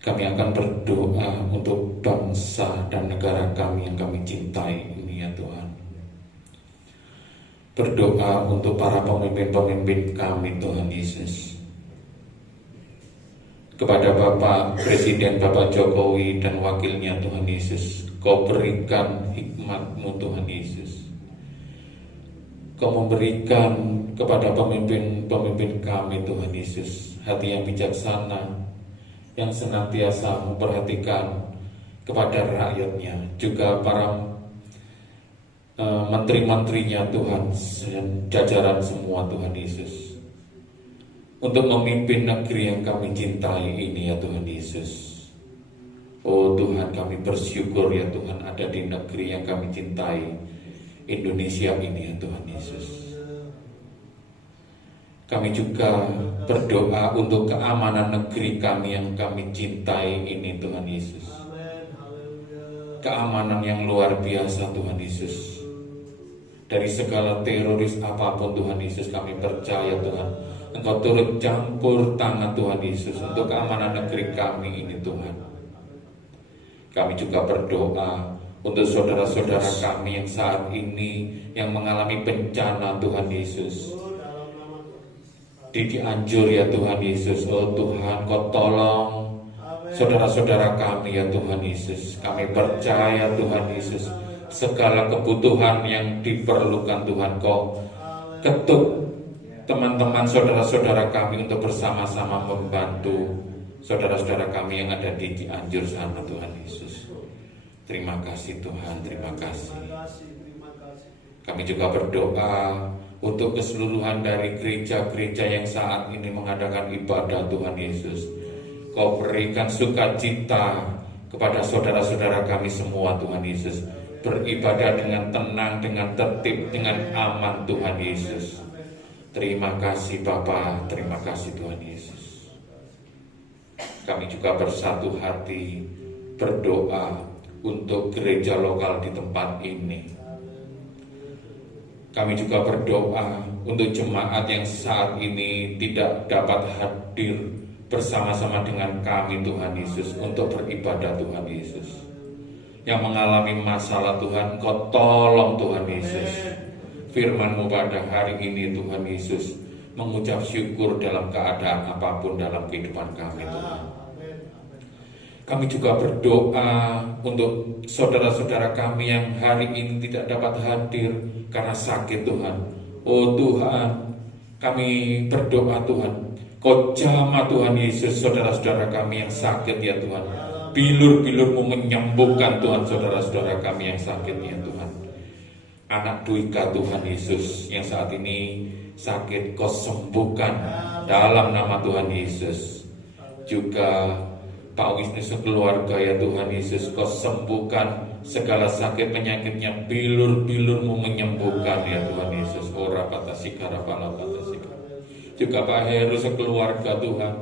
Kami akan berdoa untuk bangsa dan negara kami yang kami cintai ini ya Tuhan. Berdoa untuk para pemimpin-pemimpin kami Tuhan Yesus. Kepada Bapak Presiden Bapak Jokowi dan wakilnya Tuhan Yesus, Kau berikan hikmat-Mu Tuhan Yesus. Kau memberikan kepada pemimpin-pemimpin kami Tuhan Yesus hati yang bijaksana, yang senantiasa memperhatikan kepada rakyatnya, juga para menteri-menterinya Tuhan dan jajaran semua Tuhan Yesus, untuk memimpin negeri yang kami cintai ini ya Tuhan Yesus. Oh Tuhan, kami bersyukur ya Tuhan ada di negeri yang kami cintai, Indonesia ini ya Tuhan Yesus. Kami juga berdoa untuk keamanan negeri kami yang kami cintai ini Tuhan Yesus. Keamanan yang luar biasa Tuhan Yesus. Dari segala teroris apapun Tuhan Yesus, kami percaya Tuhan Engkau turut campur tangan Tuhan Yesus untuk keamanan negeri kami ini Tuhan. Kami juga berdoa untuk saudara-saudara kami yang saat ini yang mengalami bencana Tuhan Yesus. Di Cianjur ya Tuhan Yesus. Oh Tuhan, Kau tolong saudara-saudara kami ya Tuhan Yesus. Kami percaya Tuhan Yesus, segala kebutuhan yang diperlukan Tuhan Kau ketuk teman-teman saudara-saudara kami untuk bersama-sama membantu saudara-saudara kami yang ada di Cianjur sana Tuhan Yesus. Terima kasih Tuhan, terima kasih. Kami juga berdoa untuk keseluruhan dari gereja-gereja yang saat ini mengadakan ibadah Tuhan Yesus. Kau berikan sukacita kepada saudara-saudara kami semua Tuhan Yesus. Beribadah dengan tenang, dengan tertib, dengan aman Tuhan Yesus. Terima kasih Bapa, terima kasih Tuhan Yesus. Kami juga bersatu hati berdoa untuk gereja lokal di tempat ini. Kami juga berdoa untuk jemaat yang saat ini tidak dapat hadir bersama-sama dengan kami Tuhan Yesus untuk beribadah Tuhan Yesus. Yang mengalami masalah Tuhan, Kau tolong Tuhan Yesus. Firman-Mu pada hari ini Tuhan Yesus, mengucap syukur dalam keadaan apapun dalam kehidupan kami Tuhan. Kami juga berdoa untuk saudara-saudara kami yang hari ini tidak dapat hadir karena sakit Tuhan. Oh Tuhan, kami berdoa Tuhan, Kau jamah Tuhan Yesus saudara-saudara kami yang sakit ya Tuhan. Bilur-bilur-Mu menyembuhkan Tuhan saudara-saudara kami yang sakit ya Tuhan. Anak Duika Tuhan Yesus yang saat ini sakit, Kau sembuhkan dalam nama Tuhan Yesus. Juga Pak Wisnu sekeluarga ya Tuhan Yesus, Kau sembuhkan segala sakit penyakitnya, bilur-bilur-Mu menyembuhkan ya Tuhan Yesus. Ora patasikara pala patasikara. Juga Pak Heru sekeluarga Tuhan,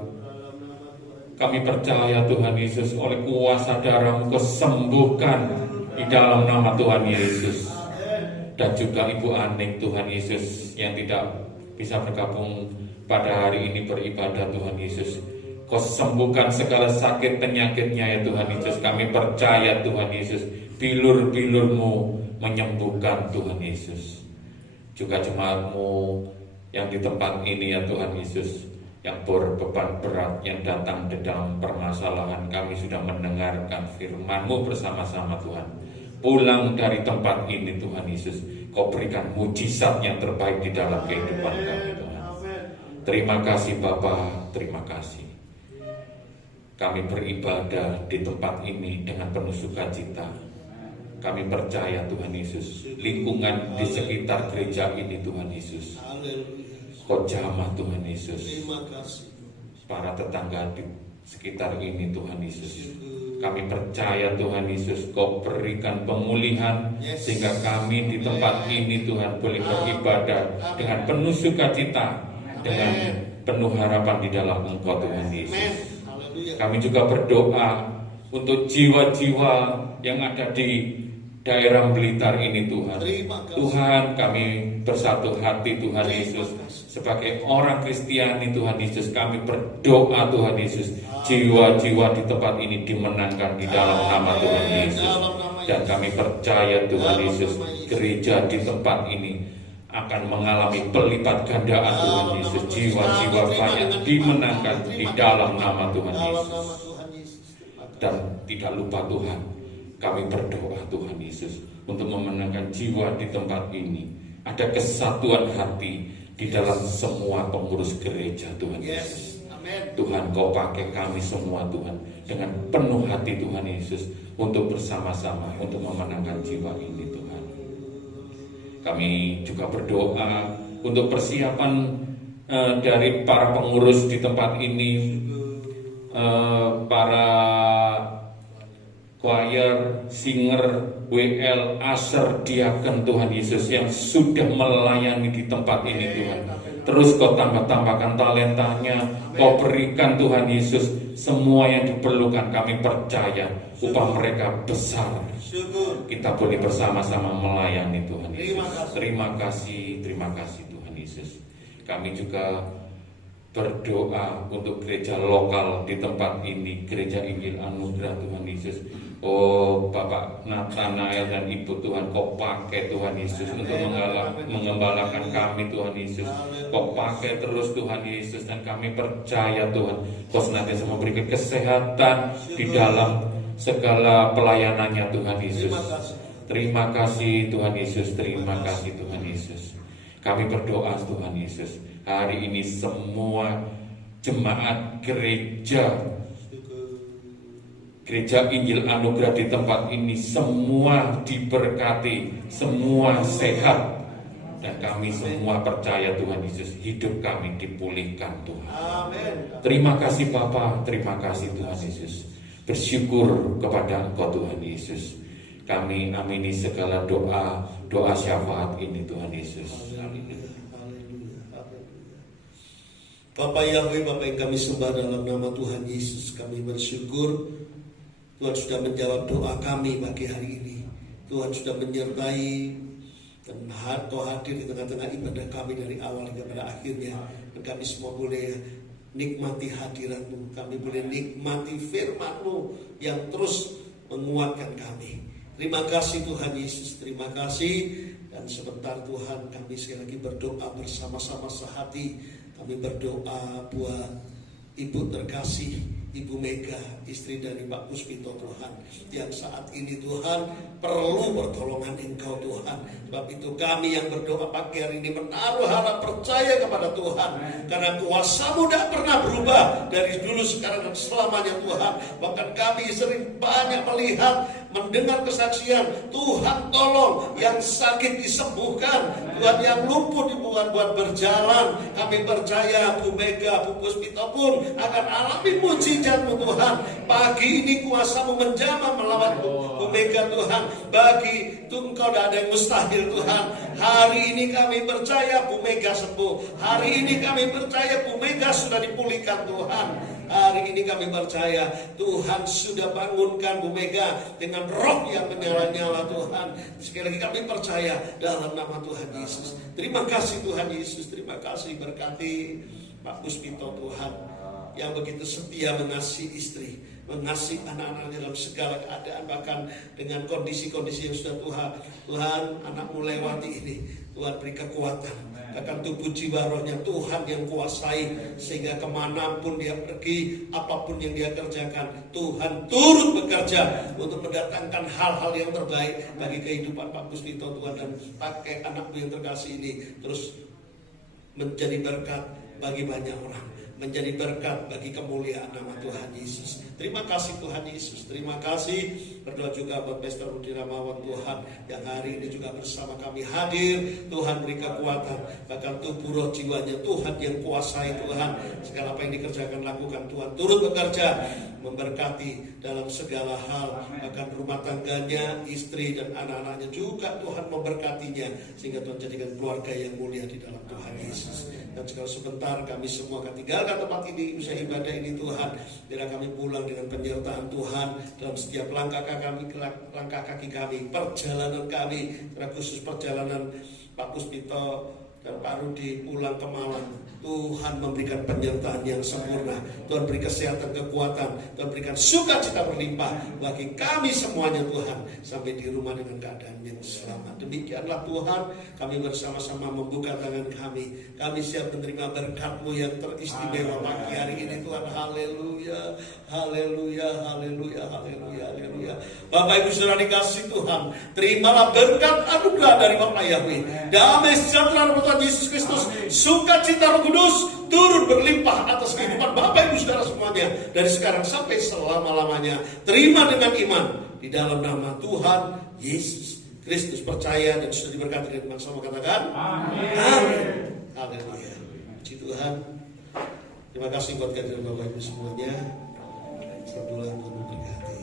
kami percaya Tuhan Yesus oleh kuasa darah-Mu Kau sembuhkan di dalam nama Tuhan Yesus. Dan juga Ibu Aning Tuhan Yesus yang tidak bisa bergabung pada hari ini beribadah Tuhan Yesus, Kau sembuhkan segala sakit penyakitnya ya Tuhan Yesus. Kami percaya Tuhan Yesus, bilur-bilur-Mu menyembuhkan Tuhan Yesus. Juga jemaat-Mu yang di tempat ini ya Tuhan Yesus, yang berbeban berat, yang datang di dalam permasalahan, kami sudah mendengarkan firman-Mu bersama-sama Tuhan. Pulang dari tempat ini Tuhan Yesus, Kau berikan mujizat yang terbaik di dalam kehidupan kami Tuhan. Terima kasih Bapa, terima kasih. Kami beribadah di tempat ini dengan penuh sukacita. Kami percaya Tuhan Yesus, lingkungan di sekitar gereja ini Tuhan Yesus, Haleluya. Kau jamah Tuhan Yesus, Terima kasih. para tetangga di sekitar ini Tuhan Yesus. Kami percaya Tuhan Yesus, Kau berikan pemulihan sehingga kami di tempat ini Tuhan boleh beribadah dengan penuh sukacita, dengan penuh harapan di dalam Engkau Tuhan Yesus. Haleluya. Kami juga berdoa untuk jiwa-jiwa yang ada di daerah Blitar ini Tuhan. Terima kasih. Tuhan, kami bersatu hati Tuhan Yesus. Sebagai orang Kristiani Tuhan Yesus, kami berdoa Tuhan Yesus, jiwa-jiwa di tempat ini dimenangkan di dalam nama Tuhan Yesus. Dan kami percaya Tuhan Yesus, gereja di tempat ini akan mengalami pelipat gandaan Tuhan Yesus. Jiwa-jiwa banyak dimenangkan di dalam nama Tuhan Yesus. Dan tidak lupa Tuhan, kami berdoa Tuhan Yesus untuk memenangkan jiwa di tempat ini. Ada kesatuan hati di dalam semua pengurus gereja Tuhan Yesus. Tuhan, Kau pakai kami semua Tuhan dengan penuh hati Tuhan Yesus untuk bersama-sama untuk memenangkan jiwa ini Tuhan. Kami juga berdoa untuk persiapan dari para pengurus di tempat ini, para choir, singer, WL, aser, diaken Tuhan Yesus yang sudah melayani di tempat ini Tuhan. Terus Kau tambah-tambahkan talentanya, Kau berikan Tuhan Yesus semua yang diperlukan. Kami percaya upah mereka besar. Kita boleh bersama-sama melayani Tuhan Yesus. Terima kasih Tuhan Yesus. Kami juga berdoa untuk gereja lokal di tempat ini, Gereja Injil Anugerah Tuhan Yesus. Oh Bapak Nathanael dan Ibu Tuhan, Kau pakai Tuhan Yesus untuk mengembalakan kami Tuhan Yesus. Kau pakai terus Tuhan Yesus, dan kami percaya Tuhan Kau senantiasa memberikan kesehatan di dalam segala pelayanannya Tuhan Yesus. Terima kasih Tuhan Yesus, terima kasih Tuhan Yesus. Kami berdoa Tuhan Yesus, hari ini semua jemaat gereja Injil Anugerah di tempat ini semua diberkati, semua sehat, dan kami semua percaya Tuhan Yesus, hidup kami dipulihkan Tuhan. Terima kasih Bapa, terima kasih Tuhan Yesus. Bersyukur kepada Engkau Tuhan Yesus. Kami amini segala doa syafaat ini Tuhan Yesus. Bapak Yahweh, Bapak yang kami sembah dalam nama Tuhan Yesus, kami bersyukur Tuhan sudah menjawab doa kami pagi hari ini. Tuhan sudah menyertai dan Kau hadir di tengah-tengah ibadah kami dari awal hingga pada akhirnya. Dan kami semua boleh nikmati hadirat-Mu, kami boleh nikmati firman-Mu yang terus menguatkan kami. Terima kasih Tuhan Yesus, terima kasih. Dan sebentar Tuhan, kami sekali lagi berdoa bersama-sama sehati. Kami berdoa buat Ibu terkasih, Ibu Mega, istri dari Pak Puspito Tuhan, yang saat ini Tuhan perlu pertolongan Engkau Tuhan. Sebab itu kami yang berdoa pagi hari ini menaruh harap percaya kepada Tuhan, karena kuasa-Mu tidak pernah berubah dari dulu, sekarang dan selamanya Tuhan. Bahkan kami sering banyak melihat, mendengar kesaksian, Tuhan tolong yang sakit disembuhkan, Tuhan yang lumpuh dibuat buat berjalan. Kami percaya Bu Mega, Bu Puspito pun akan alami mujizat-Mu Tuhan. Pagi ini kuasa-Mu menjamah melawan Bu Mega Tuhan. Bagi Engkau tidak ada yang mustahil Tuhan. Hari ini kami percaya Bu Mega sembuh. Hari ini kami percaya Bu Mega sudah dipulihkan Tuhan. Hari ini kami percaya Tuhan sudah bangunkan Bu Mega dengan roh yang menyala-nyala Tuhan. Sekali lagi kami percaya dalam nama Tuhan Yesus. Terima kasih Tuhan Yesus. Terima kasih, berkati Pak Puspito Tuhan, yang begitu setia mengasihi istri, mengasihi anak-anaknya dalam segala keadaan, bahkan dengan kondisi-kondisi yang sudah Tuhan anakmu lewati ini. Tuhan beri kekuatan, bahkan tubuh jiwa rohnya Tuhan yang kuasai, sehingga kemanapun dia pergi, apapun yang dia kerjakan, Tuhan turut bekerja untuk mendatangkan hal-hal yang terbaik bagi kehidupan Pak Puspito Tuhan. Dan pakai anakmu yang terkasih ini terus menjadi berkat bagi banyak orang, menjadi berkat bagi kemuliaan nama Tuhan Yesus. Terima kasih Tuhan Yesus. Terima kasih. Berdoa juga buat Pastor Rudi Ramawan Tuhan yang hari ini juga bersama kami hadir. Tuhan beri kekuatan, bahkan tubuh roh jiwanya Tuhan yang kuasai Tuhan. Segala apa yang dikerjakan lakukan Tuhan turut bekerja, memberkati dalam segala hal, bahkan rumah tangganya, istri dan anak-anaknya juga Tuhan memberkatinya, sehingga Tuhan jadikan keluarga yang mulia di dalam Tuhan Yesus. Dan sekarang sebentar kami semua akan tinggalkan tempat ini, usai ibadah ini Tuhan. Biar kami pulang dengan penyertaan Tuhan dalam setiap langkah kaki kami, perjalanan kami, khusus perjalanan Pak Puspito dan Pak Rudi pulang ke Malang. Tuhan memberikan penyertaan yang sempurna. Tuhan beri kesehatan, kekuatan. Tuhan berikan sukacita berlimpah bagi kami semuanya Tuhan, sampai di rumah dengan keadaan yang selamat. Demikianlah Tuhan, kami bersama-sama membuka tangan kami. Kami siap menerima berkat-Mu yang teristimewa pagi hari ini Tuhan. Haleluya, haleluya, haleluya, haleluya, haleluya. Bapak Ibu Saudara dikasih Tuhan, terimalah berkat anugerah dari Bapak Yahweh. Damai sejahtera Tuhan Yesus Kristus, sukacita Roh Kudus turut berlimpah atas kehidupan Bapak Ibu Saudara semuanya dari sekarang sampai selama-lamanya. Terima dengan iman di dalam nama Tuhan Yesus Kristus. Percaya dan sudah diberkati dengan iman, sama katakan amin. Amin. Haleluya. Puji Tuhan. Terima kasih buat kehadiran Bapak Ibu semuanya. Selamat Tuhan memberkati.